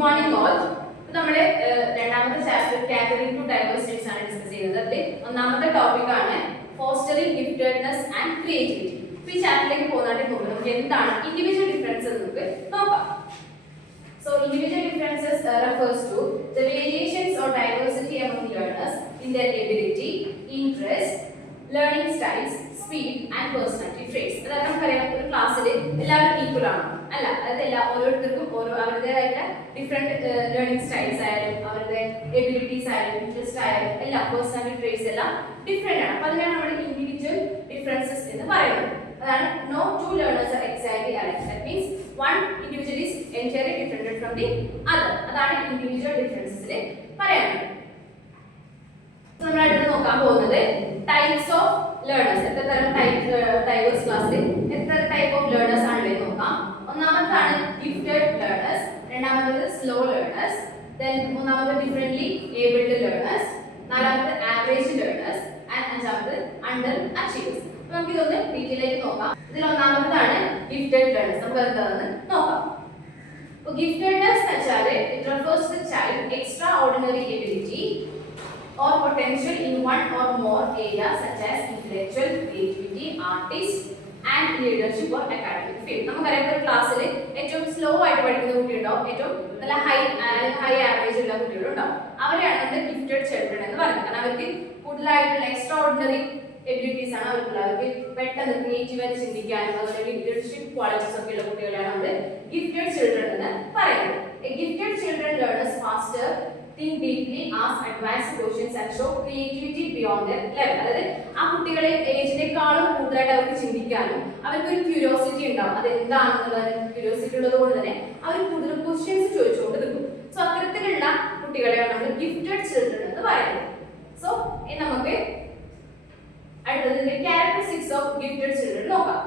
Morning all. നമ്മുടെ രണ്ടാമത്തെ chapter catering to diverse states ആണ് ഡിസ്കസ് ചെയ്യുന്നത്. അതിൽ ഒന്നാമത്തെ ടോപ്പിക് ആണ് ഫോസ്റ്ററിംഗ് ഗിഫ്റ്റഡ്നെസ് ആൻഡ് ക്രിയേറ്റിവിറ്റി. ഈ ചാപ്റ്ററിലേക്ക് പോകുന്നതിന് മുമ്പ് നമുക്ക് എന്താണ് ഇൻഡിവിജ്വൽ ഡിഫറൻസസ് നമുക്ക് നോക്കാം. So individual differences refers to the variations or diversity among learners in their ability, interest, learning styles, speed and personality traits. അതായത് നമുക്കറിയാം ഒരു ക്ലാസ്സിൽ എല്ലാവരും ഈക്വൽ ആണ് അല്ല, അതായത് ഓരോരുത്തർക്കും അവരുടേതായിട്ടുള്ള ഡിഫറെന്റ് ലേണിംഗ് സ്റ്റൈൽസ് ആയാലും അവരുടെ എബിലിറ്റീസ് ആയാലും ഇൻട്രസ്റ്റ് ആയാലും എല്ലാം പേഴ്സണാലിറ്റി ട്രേറ്റ്സ് എല്ലാം ഡിഫറെന്റ് ആണ്. അപ്പോൾ അതിനാണ് നമ്മൾ ഇൻഡിവിജ്വൽ ഡിഫറൻസസ് എന്ന് പറയുന്നത്. അതാണ് no two learners are exactly alike. That means one individual is entirely different from the other. അതാണ് ഇൻഡിവിജ്വൽ ഡിഫറൻസസിൽ പറയുന്നത്. നമ്മൾ അടുത്ത് നോക്കാൻ പോകുന്നത് ടൈപ്സ് ഓഫ് ലേണേഴ്സ്. എത്ര തരം ഡൈവേഴ്സ് ക്ലാസ്സിൽ എത്ര ടൈപ്പ് ഓഫ് ലേണേഴ്സ് ആണ് നോക്കാം. ഒന്നാമതാണ് ഗിഫ്റ്റഡ് ലേണേഴ്സ്, രണ്ടാമത്തേത് സ്ലോ ലേണേഴ്സ്, ദെൻ മൂന്നാമത് ഡിഫറെന്റ്ലി ഏബിൾഡ് ലേണേഴ്സ്, നാലാമത് ആവറേജ് ലേണേഴ്സ് ആൻഡ് അഞ്ചാമത് അണ്ടർ അച്ചീവേഴ്സ്. നമുക്ക് ഇതൊന്ന് ഡീറ്റെയിൽ ആയിട്ട് നോക്കാം. ഇതിൽ ഒന്നാമതാണ് ഗിഫ്റ്റഡ് ലേണേഴ്സ്. നമുക്ക് എന്താണെന്ന് നോക്കാം. ഗിഫ്റ്റഡ്നെസ് എന്ന് വെച്ചാൽ it refers to the child extraordinary ability or potential in one or more areas such as intellectual, creativity, artist and leadership or academic field. നമുക്കറിയാം ഒരു ക്ലാസ്സിൽ ഏറ്റവും സ്ലോ ആയിട്ട് പഠിക്കുന്ന കുട്ടിയുണ്ടാവും, ഏറ്റവും നല്ല ഹൈ ആവറേജ് ഉള്ള കുട്ടികളുണ്ടാവും. അവരെയാണ് നമ്മൾ ഗിഫ്റ്റഡ് ചിൽഡ്രൻ എന്ന് പറയുന്നത്. കാരണം അവർക്ക് കൂടുതലായിട്ടുള്ള എക്സ്ട്രാ ഓർഡിനറി എബിലിറ്റീസ് ആണ് അവർക്കുള്ളത്. അവർക്ക് പെട്ടെന്ന് ക്രിയേറ്റീവായിട്ട് ചിന്തിക്കാനും അതുപോലെ ലീഡർഷിപ്പ് ക്വാളിറ്റീസ് ഒക്കെ ഉള്ള കുട്ടികളെയാണ് നമ്മൾ ഗിഫ്റ്റഡ് ചിൽഡ്രൻ എന്ന് പറയുന്നത്. A gifted children learns faster, think deeply, ask advanced questions and show creativity beyond their level. അതായത് ആ കുട്ടികളെ ഏജിനേക്കാളും കൂടുതലായിട്ട് അവർക്ക് ചിന്തിക്കാനും അവർക്ക് ഒരു ക്യൂരിയോസിറ്റി ഉണ്ടാവും. അത് എന്താണെന്നുള്ള ക്യൂരിയോസിറ്റി ഉള്ളത് കൊണ്ട് തന്നെ അവർ കൂടുതൽ ക്വസ്റ്റ്യൻസ് ചോദിച്ചുകൊണ്ട് നിൽക്കും. സോ അത്തരത്തിലുള്ള കുട്ടികളെയാണ് നമ്മൾ ഗിഫ്റ്റഡ് ചിൽഡ്രൻ എന്ന് പറയുന്നത്. സോ നമുക്ക് അടുത്തതിന്റെ ക്യാരക്ടറിസ്റ്റിക്സ് ഓഫ് ഗിഫ്റ്റഡ് ചിൽഡ്രൻ നോക്കാം.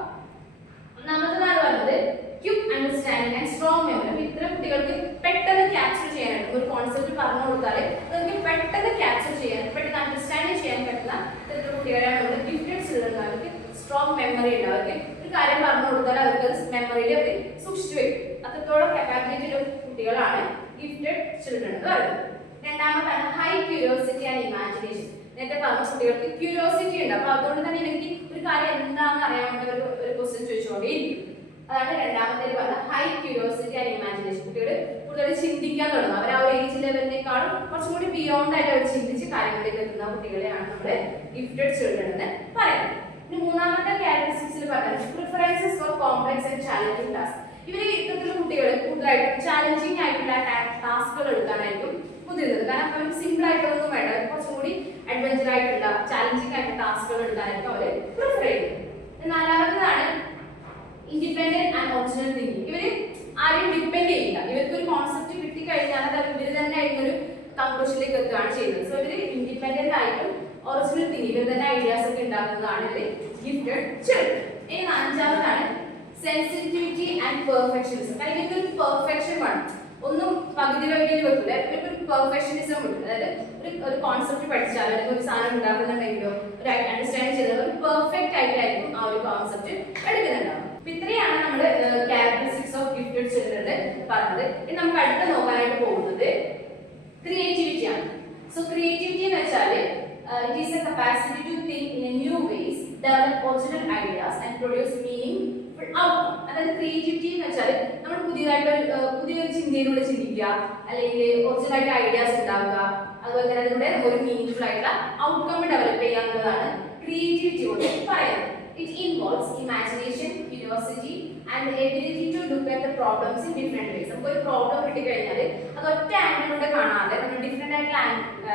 ഒന്നാമത്തേതാണ് പറഞ്ഞത് quick understanding and strong memory. ഇത്തരം കുട്ടികൾക്ക് പെട്ടെന്ന് ക്യാപ്ചർ ചെയ്യാനായിട്ട് ഒരു കോൺസെപ്റ്റ് പറഞ്ഞു കൊടുത്താൽ അവർക്ക് പെട്ടെന്ന് ക്യാപ്ചർ ചെയ്യാൻ പെട്ടെന്ന് അണ്ടർസ്റ്റാൻഡ് ചെയ്യാൻ പറ്റുന്ന ഇത്തരം കുട്ടികളെയാണ് നമ്മൾ ഗിഫ്റ്റഡ് ചിൽഡ്രൻ. അവർക്ക് സ്ട്രോങ് മെമ്മറി ഉണ്ട്. അവർക്ക് ഒരു കാര്യം പറഞ്ഞു കൊടുത്താൽ അവർക്ക് മെമ്മറിയിൽ അവർ സൂക്ഷിച്ചു വെക്കും. അത്രത്തോളം കപ്പാബിലിറ്റി ഉള്ള കുട്ടികളാണ് ഗിഫ്റ്റഡ് ചിൽഡ്രൻ എന്ന് പറയുന്നത്. രണ്ടാമതാണ് ഹൈ ക്യൂരിയോസിറ്റി ആൻഡ് ഇമാജിനേഷൻ. നേരത്തെ പറഞ്ഞ കുട്ടികൾക്ക് ക്യൂരിയോസിറ്റി ഉണ്ട്. അപ്പൊ അതുകൊണ്ട് തന്നെ എനിക്ക് ഒരു കാര്യം എന്താണെന്ന് അറിയാൻ വേണ്ടി ഒരു ക്വസ്റ്റ്യൻ ചോദിച്ചുകൊണ്ടേയിരിക്കും. അതാണ് രണ്ടാമത്തേത് പറഞ്ഞ ഹൈ ക്യൂരിയോസിറ്റി ആൻഡ് ഇമാജിനേഷൻ. കുട്ടികൾ കൂടുതൽ ചിന്തിക്കാൻ തുടങ്ങും. അവർ ആ ഒരു ഏജ് ലെവലിനേക്കാളും കുറച്ചും കൂടി ബിയോണ്ട് ആയിട്ട് അവർ ചിന്തിച്ച് കാര്യങ്ങളിലേക്ക് എത്തുന്ന കുട്ടികളെയാണ് നമ്മൾ ഗിഫ്റ്റഡ് ചിൽഡ്രൻ എന്ന് പറയുന്നത്. ഇനി മൂന്നാമത്തെ ക്യാരക്ടറിസ്റ്റിക്സിൽ പറഞ്ഞത് preferences for complex and challenging task. ഇവര് ഇത്തരത്തിലുള്ള കുട്ടികൾ കൂടുതലായിട്ട് ചാലഞ്ചിങ് ആയിട്ടുള്ള ടാസ്കുകൾ എടുക്കാനായിരിക്കും മുതിരുന്നത്. കാരണം അവർക്ക് സിമ്പിൾ ആയിട്ടൊന്നും വേണ്ട, കുറച്ചും കൂടി അഡ്വഞ്ചർ ആയിട്ടുള്ള ചാലഞ്ചിങ് ആയിട്ടുള്ള ടാസ്കുകൾ എടുക്കാനായിരിക്കും അവർ പ്രിഫർ ചെയ്യുന്നത്. നാലാമത്തേതാണ് ഇൻഡിപെൻഡന്റ് ആൻഡ് ഒറിജിനൽ തിങ്കിങ്. ഇവര് ആരെയും ഡിപ്പെൻഡ് ചെയ്യില്ല. ഇവർക്ക് ഒരു കോൺസെപ്റ്റ് കിട്ടിക്കഴിഞ്ഞാൽ അത് ഇവര് തന്നെ ആയിട്ടൊരു കൺക്ലൂഷനിലേക്ക് എത്തുകയാണ് ചെയ്യുന്നത്. സോ ഇവര് ഇൻഡിപെൻഡന്റ് ആയിട്ടും ഒറിജിനൽ തിങ്കിങ് ഇവർ തന്നെ ഐഡിയാസ് ഒക്കെ ഉണ്ടാക്കുന്നതാണ് ഇവര് ഗിഫ്റ്റഡ് ചിൽഡ്രൻ. ഇനി അഞ്ചാമതാണ് സെൻസിറ്റിവിറ്റി ആൻഡ് പെർഫെക്ഷനിസം. കാരണം ഇവർക്ക് ഒരു പെർഫെക്ഷൻ വേണം, ഒന്നും പകുതി വഴിയിൽ വെക്കില്ല. ഇവർക്ക് ഒരു പെർഫെക്ഷനിസം ഉണ്ട്. അതായത് ഒരു കോൺസെപ്റ്റ് പഠിച്ചാൽ അല്ലെങ്കിൽ ഒരു സാധനം ഉണ്ടാക്കുന്നുണ്ടെങ്കിലോ ഒരു അണ്ടർസ്റ്റാൻഡ് ചെയ്താൽ ഒരു പെർഫെക്റ്റ് ആയിട്ടായിരിക്കും ആ ഒരു കോൺസെപ്റ്റ് എടുക്കുന്നുണ്ടാവും. ഇത്രയാണ് നമ്മുടെ ക്യാരക്ടറിസ്റ്റിക്സ് ഓഫ് ഗിഫ്റ്റഡ് ചിൽഡ്രൻ പറഞ്ഞത്. ഇനി നമുക്ക് അടുത്ത് നോക്കാനായിട്ട് പോകുന്നത് ക്രിയേറ്റിവിറ്റി ആണ്. സോ ക്രിയേറ്റിവിറ്റി എന്ന് വെച്ചാൽ it is a capacity to think in a new ways, develop original ideas and produce meaningful outcome. അതായത് ക്രിയേറ്റിവിറ്റി എന്ന് വെച്ചാൽ നമ്മൾ പുതിയൊരു ചിന്തയിലൂടെ ചിന്തിക്കുക, അല്ലെങ്കിൽ ഒറിജിനൽ ആയിട്ട് ഐഡിയാസ് ഉണ്ടാക്കുക, അതുപോലെ തന്നെ അതിലൂടെ ഒരു മീനിങ്ഫുൾ ആയിട്ടുള്ള ഔട്ട്കം ഡെവലപ്പ് ചെയ്യാന്നുള്ളതാണ് ക്രിയേറ്റിവിറ്റി കൊണ്ട് പറയുന്നത്. It involves imagination, curiosity and the ability to look at the problems in different ways. നമുക്ക് ഒരു പ്രോബ്ലം കിട്ടിക്കഴിഞ്ഞാൽ അത് ഒറ്റ ആംഗിളിലൂടെ കാണാതെ നമ്മൾ ഡിഫറെന്റ് ആയിട്ടുള്ള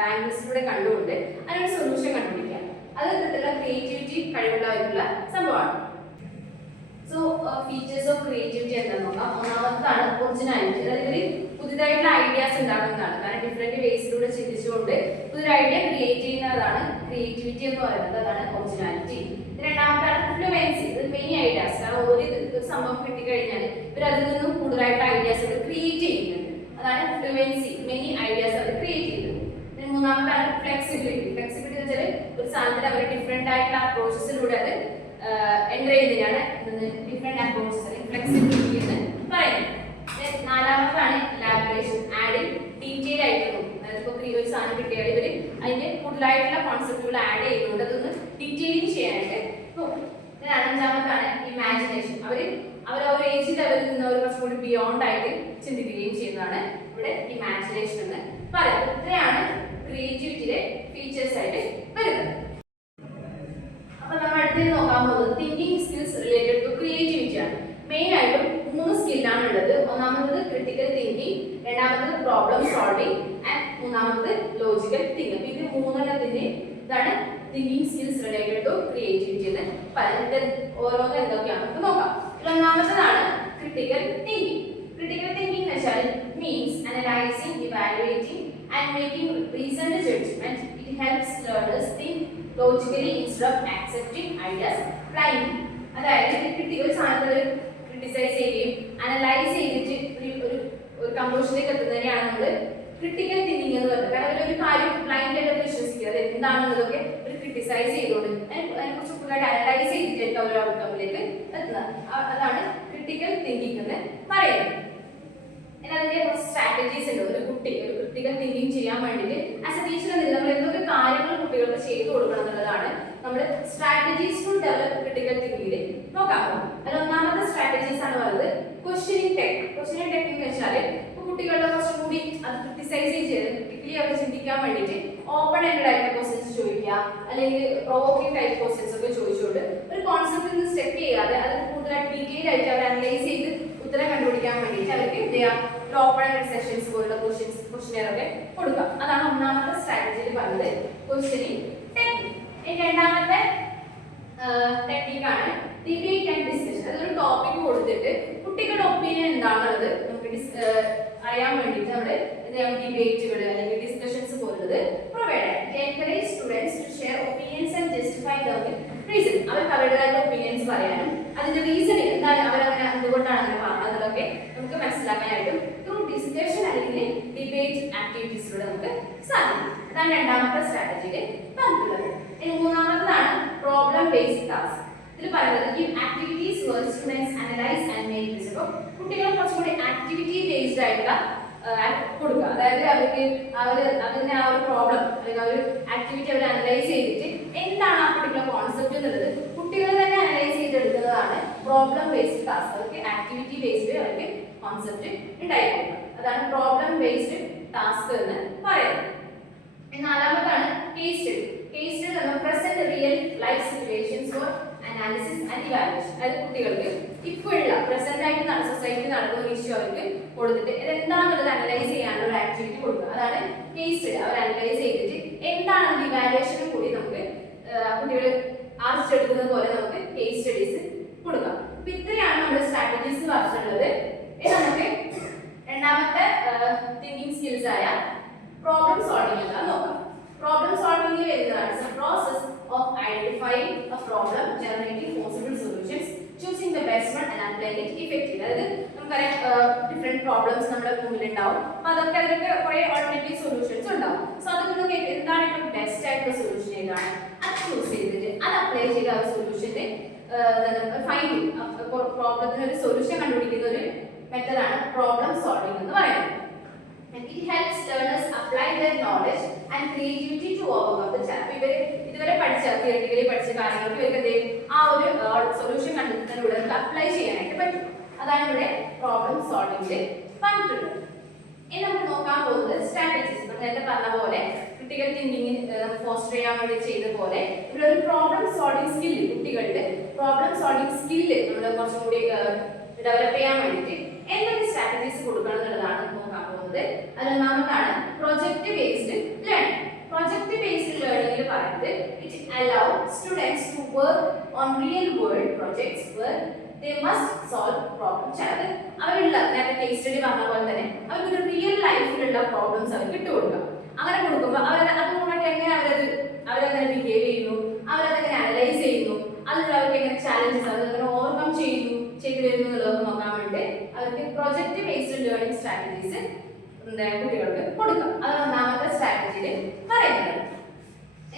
ആംഗിൾസിലൂടെ കണ്ടുകൊണ്ട് അതിനൊരു സൊല്യൂഷൻ കണ്ടുപിടിക്കുക. അത് ഇത്തരത്തിലുള്ള ക്രിയേറ്റിവിറ്റി കഴിവുള്ളവർക്കുള്ള സംഭവമാണ്. സോ ഫീച്ചേഴ്സ് ഓഫ് ക്രിയേറ്റിവിറ്റി എന്താണെന്ന് നോക്കാം. ഒന്നാമതാണ് ഒറിജിനാലിറ്റി. അതായത് ഇവർ പുതിയതായിട്ടുള്ള ഐഡിയാസ് ഉണ്ടാക്കുന്നതാണ്. കാരണം ഡിഫറെന്റ് വേസിലൂടെ ചിന്തിച്ചുകൊണ്ട് പുതിയൊരു ഐഡിയ ക്രിയേറ്റ് ചെയ്യുന്നതാണ് ക്രിയേറ്റിവിറ്റി എന്ന് പറയുന്നത്. അതാണ് ഒറിജിനാലിറ്റി. രണ്ടാമതാണ് ഫ്ലുവൻസി. ഇത് മെയിൻ ഐഡിയാസ്. കാരണം ഒരു സംഭവം കിട്ടിക്കഴിഞ്ഞാൽ ഇവർ അതിൽ നിന്നും കൂടുതലായിട്ട് ഐഡിയാസ് ക്രിയേറ്റ് ചെയ്യുന്നുണ്ട്. അതാണ് ഫ്ലുവൻസി. മെയിൻ ഐഡിയാസ് അവർ ക്രിയേറ്റ് ചെയ്യുന്നത്. മൂന്നാമതാണ് ഫ്ലെക്സിബിലിറ്റി. ഫ്ലെക്സിബിലിറ്റി എന്ന് വെച്ചാൽ ഒരു സാധനത്തിൽ അവർ ഡിഫറെന്റ് ആയിട്ടുള്ള അപ്രോച്ചസിലൂടെ അത് എൻ്റർ ചെയ്യുന്നതിനാണ് ഡിഫറെന്റ് അപ്രോച്ചസ് അല്ലെങ്കിൽ ഫ്ലെക്സിബിലിറ്റി എന്ന് പറയുന്നത്. നാലാമതാണ് ഇലാബറേഷൻ കൂടുതലായിട്ടുള്ള കോൺസെപ്റ്റുകൾ ആഡ് ചെയ്തുകൊണ്ട് അതൊന്ന് ഡീറ്റെയിലിംഗ് ചെയ്യാനായിട്ട് നോക്കും. അഞ്ചാമത്താണ് ഇമാജിനേഷൻ. അവർ ആ ഒരു ഏജ് ലെവലിൽ നിന്ന് അവർ കുറച്ചുകൂടി ബിയോണ്ട് ആയിട്ട് ചിന്തിക്കുകയും ചെയ്യുന്നതാണ് ഇവിടെ ഇമാജിനേഷൻ എന്ന് പറയുന്നത്. ഇത്രയാണ് ക്രിയേറ്റിവിറ്റിയുടെ ഫീച്ചേഴ്സ് ആയിട്ട് വരുന്നത്. അപ്പൊ നമ്മൾ അടുത്തത് നോക്കാൻ പോകുന്നത് thinking skills related to creativity ആണ്. മെയിൻ ആയിട്ടും 3 സ്കില്ലാണ് ഉള്ളത്. ഒന്നാമത് ക്രിട്ടിക്കൽ തിങ്കിങ്, രണ്ടാമത് പ്രോബ്ലം സോൾവിങ് ആൻഡ് മൂന്നാമത് ലോജിക്കൽ തിങ്കിങ്. ഇത് മൂന്നെണ്ണത്തിന്റെ ഇതാണ് thinking skills related to creativity എന്ന് പറയുന്നത്. ഓരോന്ന് എന്തൊക്കെയാണ് നമുക്ക് നോക്കാം. ഒന്നാമത്തേതാണ് ക്രിട്ടിക്കൽ തിങ്കിങ്. ക്രിട്ടിക്കൽ തിങ്കിങ് എന്ന് വെച്ചാൽ means analysing, evaluating and making reasoned judgement. It helps learners think logically instead of accepting ideas blindly. അതായത് ക്രിട്ടിക്കൽ സാധനങ്ങൾ ക്രിട്ടിസൈസ് ചെയ്യുകയും അനലൈസ് ചെയ്തിട്ട് ഒരു കൺക്ലൂഷനിലേക്ക് എത്തുന്നതിനെയാണ് നമ്മൾ ക്രിട്ടിക്കൽ തിങ്കിങ് എന്ന് പറയുന്നത്. കാരണം ഒരു കാര്യം ബ്ലൈൻഡ് ആയിട്ട് വിശ്വസിക്കുക, അത് എന്താണെന്നതൊക്കെ ഒരു ക്രിട്ടിസൈസ് ചെയ്തുകൊണ്ട് അതിനെക്കുറിച്ച് കൂടുതലായിട്ട് അനലൈസ് ചെയ്തിട്ടായിരിക്കും ഒരു ഔട്ട്കമ്മിലേക്ക് എത്തുന്നത്. അതാണ് ക്രിട്ടിക്കൽ തിങ്കിങ് എന്ന് പറയുന്നത്. അതിന്റെ കുറച്ച് സ്ട്രാറ്റജീസ് ഉണ്ട്. ഒരു ക്രിട്ടിക്കൽ തിങ്കിങ് ചെയ്യാൻ വേണ്ടിയിട്ട് ആസ് എ ടീച്ചർ എന്തെങ്കിലും നമ്മൾ എന്തൊക്കെ കാര്യങ്ങൾ കുട്ടികൾക്ക് ചെയ്തു കൊടുക്കണം എന്നുള്ളതാണ് നമ്മൾ സ്ട്രാറ്റജീസ് ടു ഡെവലപ്പ് ക്രിട്ടിക്കൽ തിങ്കിങ്ങിൽ നോക്കാൻ പോകും. അതിൽ ഒന്നാമത്തെ സ്ട്രാറ്റജീസ് ആണ് പറയുന്നത് ക്വസ്റ്റ്യനിങ് ടെക്നിക്. ക്വസ്റ്റ്യനിങ് ടെക്നിക് എന്ന് വെച്ചാൽ കുട്ടികളുടെ കുറച്ചും കൂടി അത് ക്രിട്ടിസൈസ് ചെയ്ത് ക്രിട്ടിക്കലി അവർ ചിന്തിക്കാൻ വേണ്ടിയിട്ട് ഓപ്പൺ എൻഡഡ് ആയിട്ടുള്ള ക്വസ്റ്റ്യൻസ് ചോദിക്കുക, അല്ലെങ്കിൽ പ്രൊവോക്കിംഗ് ടൈപ്പ് ക്വസ്റ്റ്യൻസ് ഒക്കെ ചോദിച്ചുകൊണ്ട് ഒരു കോൺസെപ്റ്റിൽ നിന്ന് സ്റ്റെപ്പ് ചെയ്യാതെ അത് കൂടുതലായിട്ട് ഡീറ്റെയിൽ ആയിട്ട് അവർ അനലൈസ് ചെയ്ത് ഉത്തരം കണ്ടുപിടിക്കാൻ വേണ്ടിയിട്ട് അവർക്ക് എന്ത് ചെയ്യാം, ഓപ്പൺ എൻഡഡ് സെഷൻസ് പോലുള്ള ക്വസ്റ്റ്യനെയർ ഒക്കെ കൊടുക്കുക. അതാണ് ഒന്നാമത്തെ സ്ട്രാറ്റജിയിൽ പറഞ്ഞത് ക്വസ്റ്റ്യനിങ് ടെക്നിക്. രണ്ടാമത്തെ ടെക്നിക്കാണ് ഡിബേറ്റ് ആൻഡ് ഡിസ്കഷൻ. അതൊരു ടോപ്പിക് കൊടുത്തിട്ട് കുട്ടികളുടെ ഒപ്പീനിയൻ എന്താണെന്നുള്ളത് നമുക്ക് അറിയാൻ വേണ്ടിയിട്ട് നമ്മുടെ ഡിബേറ്റുകൾ അല്ലെങ്കിൽ ഡിസ്കഷൻസ് പോലുള്ളത് provide encourage students to share opinions and justify their reason. അവർക്ക് അവരുടേതായിട്ടുള്ള ഒപ്പീനിയൻസ് പറയാനും അതിന്റെ റീസൺ എന്താണ് അവരങ്ങനെ എന്തുകൊണ്ടാണ് അങ്ങനെ പറഞ്ഞതൊക്കെ നമുക്ക് മനസ്സിലാക്കാനായിട്ടും ത്രൂ ഡിസ്കഷൻ അല്ലെങ്കിൽ ഡിബേറ്റ് ആക്ടിവിറ്റീസിലൂടെ നമുക്ക് സാധിക്കും. അതാണ് രണ്ടാമത്തെ സ്ട്രാറ്റജിയിൽ പറഞ്ഞിട്ടുള്ളത്. ഇനി മൂന്നാമതാണ് പ്രോബ്ലം ബേസ്ഡ് ടാസ്ക്. ഇതിൽ പറയുന്നത് give activities where students analyse and make decision. അപ്പോൾ കുട്ടികളെ കുറച്ചുകൂടി ആക്ടിവിറ്റി ബേസ്ഡ് ആയിട്ടുള്ള കൊടുക്കുക. അതായത് അവർക്ക് അതിന്റെ ആ ഒരു പ്രോബ്ലം അല്ലെങ്കിൽ ആ ഒരു ആക്ടിവിറ്റി അവർ അനലൈസ് ചെയ്തിട്ട് എന്താണ് ആ പർട്ടിക്കുലർ കോൺസെപ്റ്റ് എന്നുള്ളത് കുട്ടികൾ തന്നെ അനലൈസ് ചെയ്തെടുക്കുന്നതാണ് പ്രോബ്ലം ബേസ്ഡ് ടാസ്ക്. അവർക്ക് ആക്ടിവിറ്റി ബേസ്ഡ് അവർക്ക് കോൺസെപ്റ്റ് ഉണ്ടായിരിക്കുക. അതാണ് പ്രോബ്ലം ബേസ്ഡ് ടാസ്ക് എന്ന് പറയുന്നത്. നാലാമതാണ് കേസ് സ്റ്റഡി. കേസ് സ്റ്റഡി നമ്മൾ present real life situations four analysis and evaluation. അതായത് കുട്ടികൾക്ക് ഇപ്പോഴുള്ള പ്രസന്റ് ആയിട്ട് സൊസൈറ്റി നടക്കുന്ന ഇഷ്യൂ അവർക്ക് കൊടുത്തിട്ട് ഇതെന്താണെന്നുള്ളത് അനലൈസ് ചെയ്യാനുള്ള ഒരു ആക്ടിവിറ്റി കൊടുക്കുക. അതാണ് കേസ് സ്റ്റഡി. അവർ അനലൈസ് ചെയ്തിട്ട് എന്താണെന്ന് ഇവാലുവേഷനും കൂടി നമുക്ക് കുട്ടികൾ ആർജിച്ചെടുക്കുന്നത് പോലെ നമുക്ക് കേസ് സ്റ്റഡീസ് കൊടുക്കാം. അപ്പൊ ഇത്രയാണ് നമ്മുടെ സ്ട്രാറ്റജീസ് പറഞ്ഞിട്ടുള്ളത്. നമുക്ക് രണ്ടാമത്തെ തിങ്കിങ് സ്കിൽസ് ആയ പ്രോബ്ലം സോൾവിംഗ് എന്താ നോക്കാം. പ്രോബ്ലം സോൾവിംഗിൽ വരുന്നതാണ് process of identifying A problem, generating possible solutions, choosing the best one and applying it effectively. അതായത് നമുക്കറിയാം ഡിഫറെന്റ് പ്രോബ്ലംസ് നമ്മുടെ മുന്നിൽ ഉണ്ടാവും. അപ്പൊ അതിനൊക്കെ കുറെ ഓൾട്ടർനേറ്റീവ് സൊല്യൂഷൻസ് ഉണ്ടാവും. സോ അതിൽ നിന്നൊക്കെ എന്താണ് ഏറ്റവും ബെസ്റ്റ് ആയിട്ടുള്ള സൊല്യൂഷൻ ഏതാണ് അത് ചൂസ് ചെയ്തിട്ട് അത് അപ്ലൈ ചെയ്ത ആ സൊല്യൂഷന്റെ ഫൈൻഡിങ് പ്രോബ്ലത്തിന് ഒരു സൊല്യൂഷൻ കണ്ടുപിടിക്കുന്ന ഒരു മെത്തഡാണ് പ്രോബ്ലം സോൾവിംഗ് എന്ന് പറയുന്നത്. It helps learners apply their knowledge and creativity to overcome the challenge. ഇതുവരെ പഠിച്ച തിയറിറ്റിക്കലി പഠിച്ച കാര്യങ്ങൾക്ക് ഇവർക്ക് ആ ഒരു സൊല്യൂഷൻ കണ്ടെത്തുന്നതിലൂടെ നമുക്ക് അപ്ലൈ ചെയ്യാനായിട്ട് പറ്റും. അതാണ് ഇവിടെ പ്രോബ്ലം സോൾവിംഗിൽ പറഞ്ഞിട്ടുള്ളത്. ഇനി നമുക്ക് നോക്കാൻ പോകുന്നത് സ്ട്രാറ്റജീസ്. നമ്മൾ നേരത്തെ പറഞ്ഞ പോലെ ക്രിട്ടിക്കൽ തിങ്കിങ് ഫോസ്റ്റർ ചെയ്യാൻ വേണ്ടി ചെയ്ത പോലെ ഇവിടെ ഒരു പ്രോബ്ലം സോൾവിംഗ് സ്കില്ല് കുട്ടികളുടെ പ്രോബ്ലം സോൾവിംഗ് സ്കില്ല് നമ്മൾ കുറച്ചും കൂടി ഡെവലപ്പ് ചെയ്യാൻ വേണ്ടിയിട്ട് എന്തൊക്കെ സ്ട്രാറ്റജീസ് കൊടുക്കണം എന്നുള്ളതാണ് നോക്കാൻ പോകുന്നത്. അതിലൊന്നാമതാണ് project based learning. Project based ലേണിംഗിൽ പറയുന്നത് it allow students to work on real world projects where they must solve problems. അതായത് അവരുള്ള നേരത്തെ കേസ് സ്റ്റഡി പറഞ്ഞ പോലെ തന്നെ അവർക്കൊരു റിയൽ ലൈഫിലുള്ള പ്രോബ്ലംസ് അവർക്ക് ഇട്ട് കൊടുക്കാം. അങ്ങനെ കൊടുക്കുമ്പോൾ അതുകൊണ്ടൊക്കെ എങ്ങനെ അവരങ്ങനെ ബിഹേവ് ചെയ്യുന്നു, അവരതെങ്ങനെ അനലൈസ് ചെയ്യുന്നു, അതിലുള്ള അവർക്ക് എങ്ങനെ ചാലഞ്ചസ് അതെങ്ങനെ ഓവർകം ചെയ്തു വരുന്നു എന്നുള്ളത് നോക്കാൻ വേണ്ടി അവർക്ക് പ്രൊജക്ട് ബേസ്ഡ് ലേണിംഗ് സ്ട്രാറ്റജീസ് കുട്ടികൾക്ക് കൊടുക്കാം. അത് ഒന്നാമത്തെ സ്ട്രാറ്റജിയിൽ പറയുന്നത്.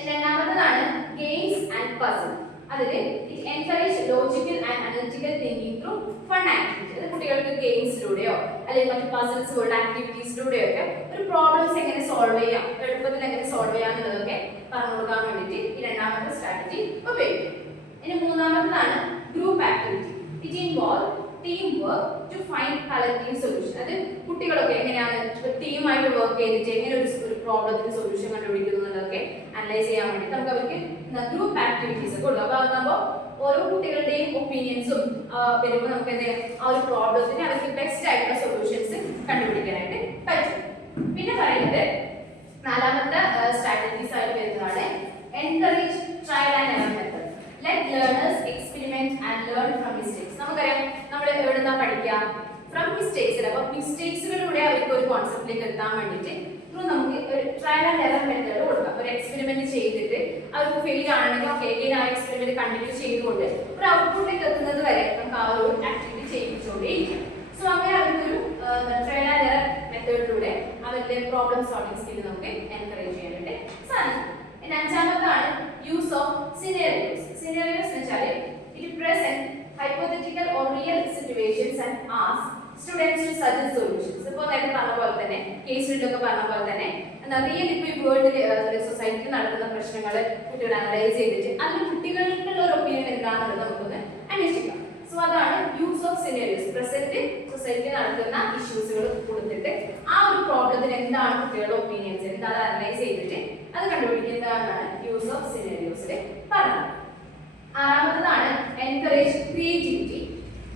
രണ്ടാമത്തേതാണ് ഗെയിംസ് ആൻഡ് പസിൽ. അതിൽ it encourage logical and analytical thinking through fun activity. അത് കുട്ടികൾക്ക് ഗെയിംസിലൂടെയോ അല്ലെങ്കിൽ മറ്റു പസിൽസ് പോലുള്ള ആക്ടിവിറ്റീസിലൂടെയോ ഒക്കെ ഒരു പ്രോബ്ലംസ് എങ്ങനെ സോൾവ് ചെയ്യാം, എളുപ്പത്തിൽ എങ്ങനെ സോൾവ് ചെയ്യാം എന്നുള്ളതൊക്കെ പറഞ്ഞു കൊടുക്കാൻ വേണ്ടിയിട്ട് ഈ രണ്ടാമത്തെ സ്ട്രാറ്റജി ഉപയോഗിക്കും. ഇനി മൂന്നാമത്തേതാണ് group activity. It involve team work to find collective solution. അത് കുട്ടികളൊക്കെ എങ്ങനെയാണ് ടീമായിട്ട് വർക്ക് ചെയ്തിട്ട് എങ്ങനെ ഒരു പ്രോബ്ലത്തിന് സൊല്യൂഷൻ കണ്ടുപിടിക്കുന്നു എന്നുള്ളതൊക്കെ അനലൈസ് ചെയ്യാൻ വേണ്ടി നമുക്ക് അവർക്ക് ഗ്രൂപ്പ് ആക്ടിവിറ്റീസ് കൊടുക്കും. അപ്പോൾ അതാകുമ്പോൾ ഓരോ കുട്ടികളുടെയും ഒപ്പീനിയൻസും വരുമ്പോൾ നമുക്ക് എന്ത് ചെയ്യാം, ആ ഒരു പ്രോബ്ലത്തിന് അവർക്ക് ബെസ്റ്റ് ആയിട്ടുള്ള സൊല്യൂഷൻസ് കണ്ടുപിടിക്കാനായിട്ട് പറ്റും. പിന്നെ പറയുന്നത് നാലാമത്തെ സ്ട്രാറ്റജീസ് ആയിട്ട് വരുന്നതാണ് encourage trial and error method. Let learners experiment and learn from mistakes. നമുക്കറിയാം നമ്മൾ എവിടുന്നാ പഠിക്കുക, ഫ്രം മിസ്റ്റേക്സ്. അപ്പോൾ മിസ്റ്റേക്സുകളിലൂടെ അവർക്ക് ഒരു കോൺസെപ്റ്റിലേക്ക് എത്താൻ വേണ്ടിയിട്ട് നമുക്ക് ഒരു ട്രയൽ ആൻഡ് എറർ മെത്തേഡ് കൊടുക്കാം. ഒരു എക്സ്പെരിമെന്റ് ചെയ്തിട്ട് അവർക്ക് ഫെയിൽ ആണെങ്കിൽ ഓക്കെ എഗെയിൻ ആ എക്സ്പെരിമെന്റ് കണ്ടിന്യൂ ചെയ്തുകൊണ്ട് ഒരു ഔട്ട്പുട്ടിലേക്ക് എത്തുന്നത് വരെ നമുക്ക് ആ ഒരു ആക്ടിവിറ്റി ചെയ്യിപ്പിച്ചുകൊണ്ടേയിരിക്കാം. സോ അങ്ങനെ അവർക്കൊരു ട്രയൽ ആൻഡ് എറർ മെത്തേഡിലൂടെ അവരുടെ പ്രോബ്ലം സോൾവിംഗ് സ്കിൽ നമുക്ക് എൻകറേജ് ചെയ്യാനായിട്ട് സാധിക്കും. ഇനി അഞ്ചാമതാണ് യൂസ് ഓഫ് സിനാരിയോസ്. സിനാരിയോസ് എന്ന് വെച്ചാൽ it present hypothetical or real situations and ask students to suggest solutions. ഇപ്പോൾ നേരത്തെ പറഞ്ഞ പോലെ തന്നെ കേസ് സ്റ്റഡിയൊക്കെ പറഞ്ഞ പോലെ തന്നെ റിയൽ ഇപ്പോൾ ഈ വേൾഡിൽ സൊസൈറ്റിയിൽ നടക്കുന്ന പ്രശ്നങ്ങൾ കുട്ടികൾ അനലൈസ് ചെയ്തിട്ട് അതിൽ കുട്ടികൾക്കുള്ള ഒരു ഒപ്പീനിയൻ എന്താണെന്നുള്ളത് നമുക്കൊന്ന് അന്വേഷിക്കാം. സോ അതാണ് യൂസ് ഓഫ് സിനാരിയോസ്. പ്രസന്റ് സൊസൈറ്റിയിൽ നടക്കുന്ന ഇഷ്യൂസുകൾ കൊടുത്തിട്ട് ആ ഒരു പ്രോബ്ലത്തിന് എന്താണ് കുട്ടികളുടെ ഒപ്പീനിയൻസ് എന്താണ് അനലൈസ് ചെയ്തിട്ട് അത് കണ്ടുപിടിക്കുന്നതാണ് യൂസ് ഓഫ് സിനാരിയോസിൽ പറഞ്ഞത്. ആറാമത്തേതാണ് encourage creativity.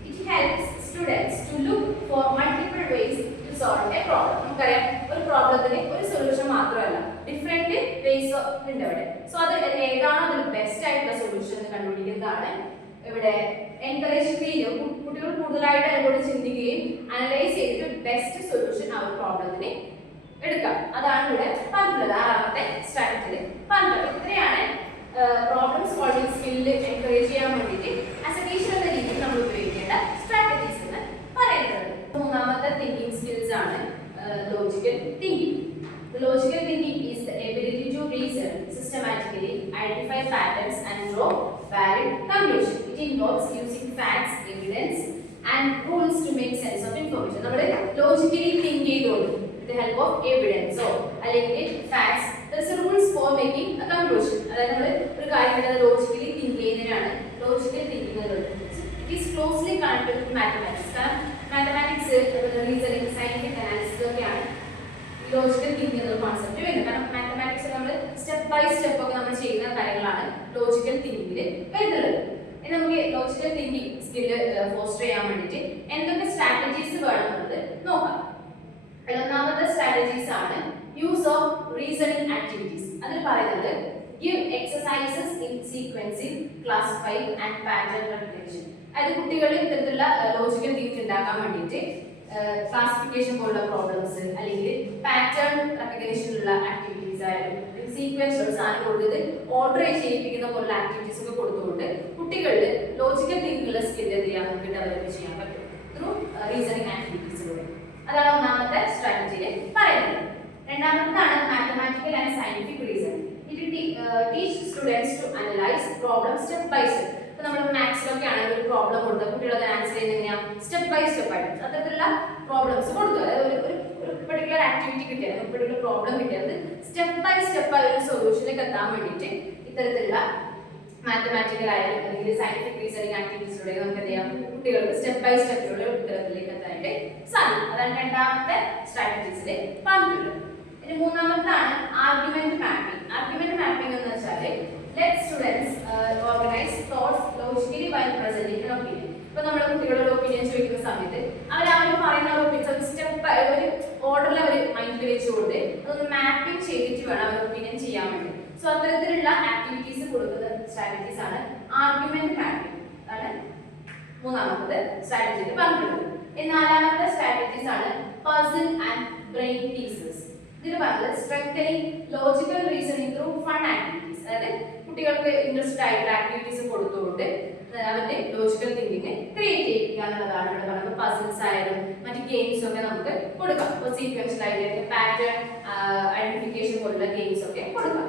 It helps students to look for multiple ways to solve a problem. നമുക്കറിയാം ഒരു പ്രോബ്ലത്തിന് ഒരു സൊല്യൂഷൻ മാത്രമല്ല, ഡിഫറെന്റ് വേസ് ഉണ്ട് അവിടെ. സോ അത് ഏതാണ് അതിൽ ബെസ്റ്റ് ആയിട്ടുള്ള സൊല്യൂഷൻ എന്ന് കണ്ടുപിടിക്കുന്നതാണ് ഇവിടെ എൻകറേജ് ക്രിയേറ്റീവ്. കുട്ടികൾ കൂടുതലായിട്ട് അതിനോട് ചിന്തിക്കുകയും അനലൈസ് ചെയ്തിട്ട് ബെസ്റ്റ് സൊല്യൂഷൻ ആ ഒരു പ്രോബ്ലത്തിന് എടുക്കാം. അതാണ് ഇവിടെ പറഞ്ഞിട്ടുള്ളത് ആറാമത്തെ സ്ട്രാറ്റജിയിൽ പറഞ്ഞിട്ടുള്ളത്. ഇത്രയാണ് പ്രോബ്ലം സോൾവിംഗ് സ്കില്ല് എൻകറേജ് ചെയ്യാൻ വേണ്ടിയിട്ട് ആസ് എ ടീച്ചർ എന്ന രീതിയിൽ നമ്മൾ ഉപയോഗിക്കേണ്ട സ്ട്രാറ്റജീസ് എന്ന് പറയുന്നത്. മൂന്നാമത്തെ തിങ്കിങ് സ്കിൽസ് ആണ് logical thinking. Logical thinking is the ability to reason systematically, identify patterns and draw valid conclusions. It involves using facts, evidence and rules to make sense of information. നമ്മൾ logically think ചെയ്തുകൊണ്ട് with the help of evidence അല്ലെങ്കിൽ facts, there is rules for making a conclusion. അതായത് നമ്മൾ ഒരു കാര്യം logically think ചെയ്യുന്നതിനാണ് logical thinking എന്നുള്ളത്. It is closely connected to mathematics. കാരണം മാത്തമാറ്റിക്സ്, റീസണിങ്, സയന്റിഫിക് അനാലിസിസ് ഒക്കെയാണ് ലോജിക്കൽ തിങ്കിങ് എന്ന കോൺസെപ്റ്റ് വരുന്നത്. കാരണം മാത്തമാറ്റിക്സ് നമ്മൾ സ്റ്റെപ്പ് ബൈ സ്റ്റെപ്പ് ഒക്കെ നമ്മൾ ചെയ്യുന്ന കാര്യങ്ങളാണ് ലോജിക്കൽ തിങ്കിങ്ങിൽ വരുന്നത്. ഇനി നമുക്ക് ലോജിക്കൽ തിങ്കിങ് സ്കില്ല് ഫോസ്റ്റർ ചെയ്യാൻ വേണ്ടിയിട്ട് എന്തൊക്കെ സ്ട്രാറ്റജീസ് വേണമെന്നുള്ളത് നോക്കാം. ഒന്നാമത്തെ സ്ട്രാറ്റജീസ് ആണ് യൂസ് ഓഫ് റീസണിങ് ആക്ടിവിറ്റീസ്. അതിൽ പറയുന്നത് give exercises in sequencing, classifying and pattern recognition. അതായത് കുട്ടികൾ ഇത്തരത്തിലുള്ള ലോജിക്കൽ തിങ്കിങ് ഉണ്ടാക്കാൻ വേണ്ടിയിട്ട് ക്ലാസിഫിക്കേഷൻ പോലുള്ള പ്രോബ്ലംസ് അല്ലെങ്കിൽ പാറ്റേൺ റെക്കഗ്നിഷനുള്ള ആക്ടിവിറ്റീസ് ആയാലും സീക്വൻസ് ഒരു സാധനം കൊടുത്തത് ഓർഡർ ചെയ്യിപ്പിക്കുന്ന പോലുള്ള ആക്ടിവിറ്റീസ് ഒക്കെ കൊടുത്തുകൊണ്ട് കുട്ടികളിൽ ലോജിക്കൽ തിങ്കിങ്ങുള്ള സ്കിൽ എന്ത് ചെയ്യാൻ നമുക്ക് ഡെവലപ്പ് ചെയ്യാൻ പറ്റും ത്രൂ റീസണിങ് ആക്ടിവിറ്റീസിലൂടെ. അതാണ് ഒന്നാമത്തെ സ്ട്രാറ്റജിയിൽ പറയുന്നത്. രണ്ടാമത്തേതാണ് mathematical and scientific reasoning. It teach students to analyse problem step by step. ഇപ്പൊ നമ്മൾ മാത്സിലൊക്കെ ആണെങ്കിൽ ഒരു പ്രോബ്ലം കൊടുത്താൽ കുട്ടികളത് ആൻസർ ചെയ്യുന്നത് എങ്ങനെയാ, സ്റ്റെപ്പ് ബൈ സ്റ്റെപ്പ് ആയിട്ട് അത്തരത്തിലുള്ള പ്രോബ്ലംസ് കൊടുക്കുക. അതായത് ഒരു പെർട്ടിക്കുലർ ആക്ടിവിറ്റി കിട്ടിയാൽ ഒരു പെർട്ടിക്കുലർ പ്രോബ്ലം കിട്ടിയത് സ്റ്റെപ്പ് ബൈ സ്റ്റെപ്പ് ആയ ഒരു സൊല്യൂഷനിലേക്ക് എത്താൻ വേണ്ടിയിട്ട് ഇത്തരത്തിലുള്ള മാത്തമാറ്റിക്കൽ ആയാലും അല്ലെങ്കിൽ സയന്റിഫിക് റീസണിങ് ആക്ടിവിറ്റീസിലൂടെ നമുക്ക് എന്ത് ചെയ്യാം, കുട്ടികൾക്ക് സ്റ്റെപ്പ് ബൈ സ്റ്റെപ്പിലൂടെ ഉത്തരത്തിലേക്ക് എത്താനായിട്ട് സാധിക്കും. അതാണ് രണ്ടാമത്തെ സ്ട്രാറ്റജീസിൽ പറഞ്ഞിട്ടുള്ളത്. ഇനി മൂന്നാമത്താണ് ആർഗ്യുമെന്റ് മാപ്പിംഗ്. ആർഗ്യുമെന്റ് മാപ്പിംഗ് എന്ന് വെച്ചാൽ let students organize thoughts logically while presenting an opinion. ഇപ്പോൾ നമ്മൾ കുട്ടികളുടെ ഒപ്പീനിയൻ ചോദിക്കുന്ന സമയത്ത് അവർ പറയുന്ന ഒപ്പീനിയൻ സ്റ്റെപ്പ് ഒരു ഓർഡറിൽ അവർ മൈൻഡിൽ വെച്ചുകൊണ്ട് അതൊന്ന് മാപ്പിംഗ് ചെയ്തിട്ട് വേണം അവർ ഒപ്പീനിയൻ ചെയ്യാൻ വേണ്ടി. സോ അത്തരത്തിലുള്ള ആക്ടിവിറ്റീസ് കൊടുക്കുന്ന സ്ട്രാറ്റജീസ് ആണ് ആർഗ്യുമെന്റ് മാപ്പിംഗ്. അതാണ് മൂന്നാമത്തെ സ്ട്രാറ്റജിയിൽ പറഞ്ഞിട്ടുള്ളത്. നാലാമത്തെ സ്ട്രാറ്റജീസ് ആണ് പസിൽ ആൻഡ് ബ്രെയിൻ ടീസേഴ്സ്. ഇതിൽ പറഞ്ഞത് strengthening logical reasoning through fun activities. അതായത് കുട്ടികൾക്ക് ഇൻട്രസ്റ്റ് ആയിട്ടുള്ള ആക്ടിവിറ്റീസ് കൊടുത്തുകൊണ്ട് അവരുടെ ലോജിക്കൽ തിങ്കിങ് ക്രിയേറ്റ് ചെയ്യിക്കുക എന്നുള്ളതാണ് ഇവിടെ പറയുന്നത്. പസിൽസ് ആയാലും മറ്റ് ഗെയിംസ് ഒക്കെ നമുക്ക് കൊടുക്കാം. ഇപ്പോൾ സീക്വൻഷ്യൽ ആയിട്ട് പാറ്റേൺ ഐഡന്റിഫിക്കേഷൻ പോലുള്ള ഗെയിംസ് ഒക്കെ കൊടുക്കാം.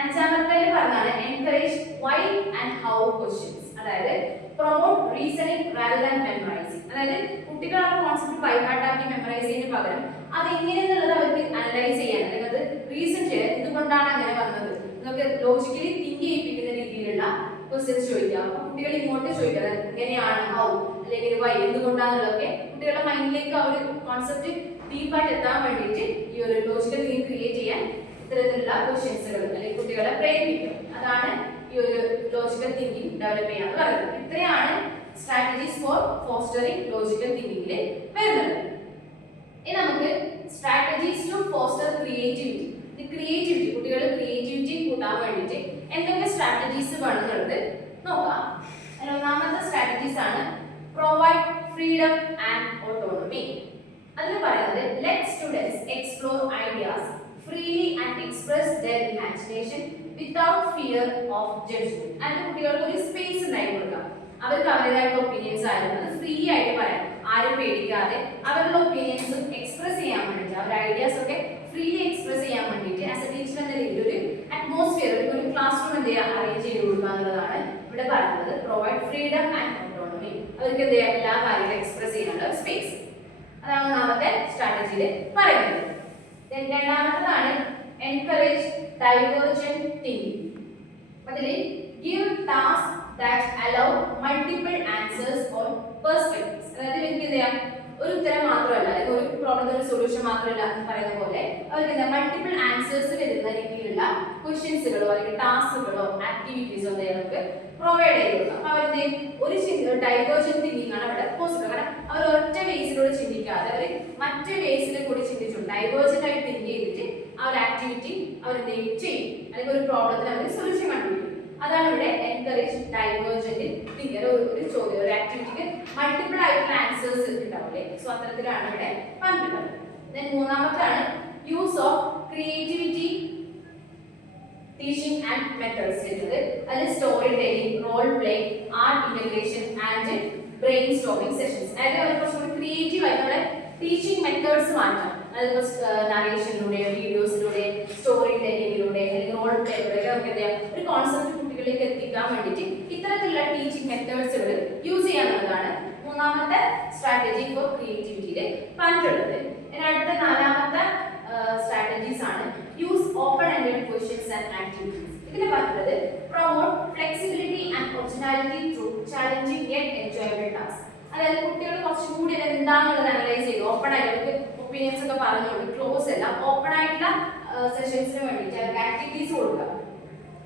അഞ്ചാമത്തെ പറഞ്ഞാണ് encourage why and how questions. അതായത് promote reasoning rather than memorising. അതായത് കുട്ടികൾ ആ കോൺസെപ്റ്റ് ബൈ ഹാർട്ട് ആക്കി മെമ്മറൈസ് ചെയ്യുന്നതിന് പകരം അത് എങ്ങനെയെന്നുള്ളത് അവർക്ക് അനലൈസ് ചെയ്യാൻ, അല്ലെങ്കിൽ അത് റീസൺ ചെയ്യാൻ, എന്തുകൊണ്ടാണ് അങ്ങനെ വന്നത്, നിങ്ങൾക്ക് ലോജിക്കലി തിങ്ക് ചെയ്യിപ്പിക്കുന്ന രീതിയിലുള്ള ക്വസ്റ്റ്യൻസ് ചോദിക്കാം. അപ്പൊ കുട്ടികൾ ഇങ്ങോട്ട് ചോദിക്കാം എങ്ങനെയാണ്, ഹൗ അല്ലെങ്കിൽ വൈ, എന്തുകൊണ്ടാണെന്നുള്ളതൊക്കെ കുട്ടികളുടെ മൈൻഡിലേക്ക് ആ ഒരു കോൺസെപ്റ്റ് ഡീപ്പായിട്ട് എത്താൻ വേണ്ടിയിട്ട് ഈ ഒരു ലോജിക്കൽ തിങ്കിങ് ക്രിയേറ്റ് ചെയ്യാൻ ഇത്തരത്തിലുള്ള ക്വസ്റ്റ്യൻസുകൾ അല്ലെങ്കിൽ കുട്ടികളെ പ്രേരിപ്പിക്കും. അതാണ് ഈ ഒരു ലോജിക്കൽ തിങ്കിങ് ഡെവലപ്പ് ചെയ്യാന്ന് പറയുന്നത്. ഇത്രയാണ് സ്ട്രാറ്റജീസ് ഫോർ ഫോസ്റ്ററിംഗ് ലോജിക്കൽ തിങ്കിങ്ങിൽ വരുന്നത്. ഇനി നമുക്ക് strategies to foster creativity. Creativity, കുട്ടികൾ ക്രിയേറ്റിവിറ്റി കൂട്ടാൻ വേണ്ടിയിട്ട് എന്തൊക്കെ സ്ട്രാറ്റജീസ് വേണമെന്നുള്ളത് നോക്കാം. ഒന്നാമത്തെ സ്ട്രാറ്റജീസ് ആണ് പ്രൊവൈഡ് ഫ്രീഡം ആൻഡ് ഓട്ടോണമി. അതിൽ പറയുന്നത് let students explore ideas freely and express their imagination without fear of judgment. അതിന് കുട്ടികൾക്ക് ഒരു സ്പേസ് ഉണ്ടായി കൊടുക്കാം. അവർക്ക് അവരുടേതായിട്ടുള്ള ഒപ്പീനിയൻസ് ആയിരുന്നത് ഫ്രീ ആയിട്ട് പറയാം, ആരും പേടിക്കാതെ അവരുടെ ഒപ്പീനിയൻസ് എക്സ്പ്രസ് ചെയ്യാൻ വേണ്ടിയിട്ട്, അവരുടെ ഐഡിയാസ് ഒക്കെ ഫ്രീലി എക്സ്പ്രസ് ചെയ്യാൻ വേണ്ടിയിട്ട് ആസ് എ ടീച്ചർ എന്ന രീതിയിൽ ഒരു അറ്റ്മോസ്ഫിയർ, ഒരു ക്ലാസ് റൂം എന്ത് ചെയ്യാം, അറേഞ്ച് ചെയ്ത് കൊടുക്കുക എന്നുള്ളതാണ് ഇവിടെ പറയുന്നത്. Provide freedom and autonomy. അവർക്ക് എന്ത് ചെയ്യാം, എല്ലാ കാര്യങ്ങളും എക്സ്പ്രസ് ചെയ്യാനുള്ള സ്പേസ്. അതാണ് ഒന്നാമത്തെ സ്ട്രാറ്റജിയിൽ പറയുന്നത്. രണ്ടാമത്തേതാണ് എൻകറേജ് ഡൈവേർജന്റ് തിങ്കിങ്. അതിൽ give task that allow multiple answers or perspectives. അതായത് എനിക്ക് എന്ത് ചെയ്യാം, ഒരു ഉത്തരം മാത്രമല്ല അല്ലെങ്കിൽ ഒരു പ്രോബ്ലത്തിന് ഒരു സൊല്യൂഷൻ മാത്രമല്ല എന്ന് പറയുന്ന പോലെ അവർക്ക് എന്താ മൾട്ടിപ്പിൾ ആൻസേഴ്സ് വരുന്ന രീതിയിലുള്ള ക്വസ്റ്റ്യൻസുകളോ അല്ലെങ്കിൽ ടാസ്കുകളോ ആക്ടിവിറ്റീസോ നമുക്ക് പ്രൊവൈഡ് ചെയ്തിരുന്നു. അപ്പൊ അവരുടെ ഒരു ഡൈവേർജന്റ് തിങ്കിങ് ആണ് അവിടെ പോസിബിൾ. കാരണം അവർ ഒറ്റ വേസിലൂടെ ചിന്തിക്കാതെ അവർ മറ്റു വേസിൽ കൂടി ചിന്തിച്ചു ഡൈവേർജന്റ് ആയിട്ട് തിങ്ക് ചെയ്തിട്ട് ആ ഒരു ആക്ടിവിറ്റി അവർ എന്തെങ്കിലും ചെയ്യും അല്ലെങ്കിൽ ഒരു പ്രോബ്ലത്തിന് അവർ സൊല്യൂഷൻ കണ്ടുപിടിക്കും. അതാണ് ഇവിടെ എൻകറേജ് ഡൈവേർജന്റ് തിങ്കർ. ഒരു ചോദ്യം, ഒരു ആക്ടിവിറ്റിക്ക് മൾട്ടിപ്പിൾ ആയിട്ടുള്ള ആൻസേഴ്സ് ഉണ്ടാവില്ലേ, സോ അത്തരത്തിലാണ് ഇവിടെ പറഞ്ഞിട്ടുള്ളത്. ദെൻ മൂന്നാമത്താണ് use of creativity teaching and methods വരുന്നത്. അതിൽ storytelling, role play, art integration and brainstorming sessions. അതായത് കുറച്ചുകൂടി ക്രിയേറ്റീവ് ആയിട്ടുള്ള ടീച്ചിങ് മെത്തേഡ്സ് മാറ്റാം. അതായത് നറേഷനിലൂടെ, വീഡിയോസിലൂടെ, സ്റ്റോറി ടെല്ലിങ്ങിലൂടെ അല്ലെങ്കിൽ റോൾ പ്ലേയിലൂടെ നമുക്ക് എന്ത് ചെയ്യാം, ഒരു കോൺസെപ്റ്റ് കുട്ടികളിലേക്ക് എത്തിക്കാൻ വേണ്ടിയിട്ട് ഇത്തരത്തിലുള്ള ടീച്ചിങ് മെത്തേഡ്സുകൾ യൂസ് ചെയ്യാന്നുള്ളതാണ് മൂന്നാമത്തെ സ്ട്രാറ്റജി ഫോർ ക്രിയേറ്റിവിറ്റിയിൽ പറഞ്ഞിട്ടുള്ളത്. അടുത്ത നാലാമത്തെ സ്ട്രാറ്റജീസ് ആണ് use open ended questions and activities. ഇതിൽ പറഞ്ഞത് promote flexibility and originality through challenging yet enjoyable task. അതായത് കുട്ടികൾ കുറച്ചും കൂടി എന്താണെന്നുള്ളത് അനലൈസ് ചെയ്ത് ഓപ്പൺ ആയിട്ട് അവർക്ക് ഒപ്പീനിയൻസ് ഒക്കെ പറഞ്ഞുകൊണ്ട് ക്ലോസ് അല്ല ഓപ്പൺ ആയിട്ടുള്ള സെഷൻസിന് വേണ്ടിയിട്ട് അവർക്ക് ആക്ടിവിറ്റീസ് കൊടുക്കുക.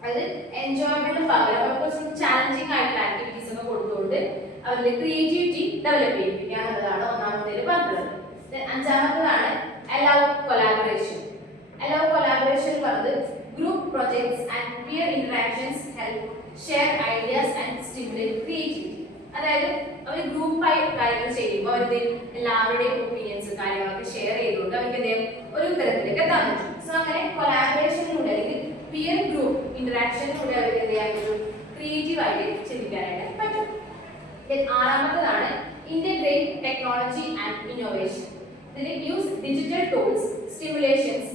അതായത് എൻജോയ്മെന്റിന് പകരം അവർക്ക് കുറച്ചും ചാലഞ്ചിങ് ആയിട്ടുള്ള ആക്ടിവിറ്റീസ് ഒക്കെ കൊടുത്തുകൊണ്ട് അവരുടെ ക്രിയേറ്റിവിറ്റി ഡെവലപ്പ് ചെയ്യിപ്പിക്കുക എന്നുള്ളതാണ് ഒന്നാമത്തേത് പറഞ്ഞത്. അഞ്ചാമത്തേതാണ് allow collaboration. Allow collaboration പറഞ്ഞത് group projects and peer interactions help share ideas and stimulate creativity. അതായത് അവർ ഗ്രൂപ്പായി കാര്യങ്ങൾ ചെയ്യുമ്പോൾ അവർ എല്ലാവരുടെയും ഒപ്പീനിയൻസ് കാര്യങ്ങളൊക്കെ ഷെയർ ചെയ്തുകൊണ്ട് അവർക്ക് എന്തെങ്കിലും ഒരു തരത്തിലേക്ക് എത്താൻ പറ്റും. സോ അങ്ങനെ കൊളാബറേഷനിലൂടെ അല്ലെങ്കിൽ പിയർ ഗ്രൂപ്പ് ഇന്ററാക്ഷനിലൂടെ അവർക്ക് എന്ത് ചെയ്യാൻ പറ്റും, ക്രിയേറ്റീവ് ആയിട്ട് ചിന്തിക്കാനായിട്ട് പറ്റും. ആറാമത്തേതാണ് ഇന്റഗ്രേറ്റ് ടെക്നോളജി ആൻഡ് ഇന്നോവേഷൻ. ഇതിൽ use digital tools, stimulations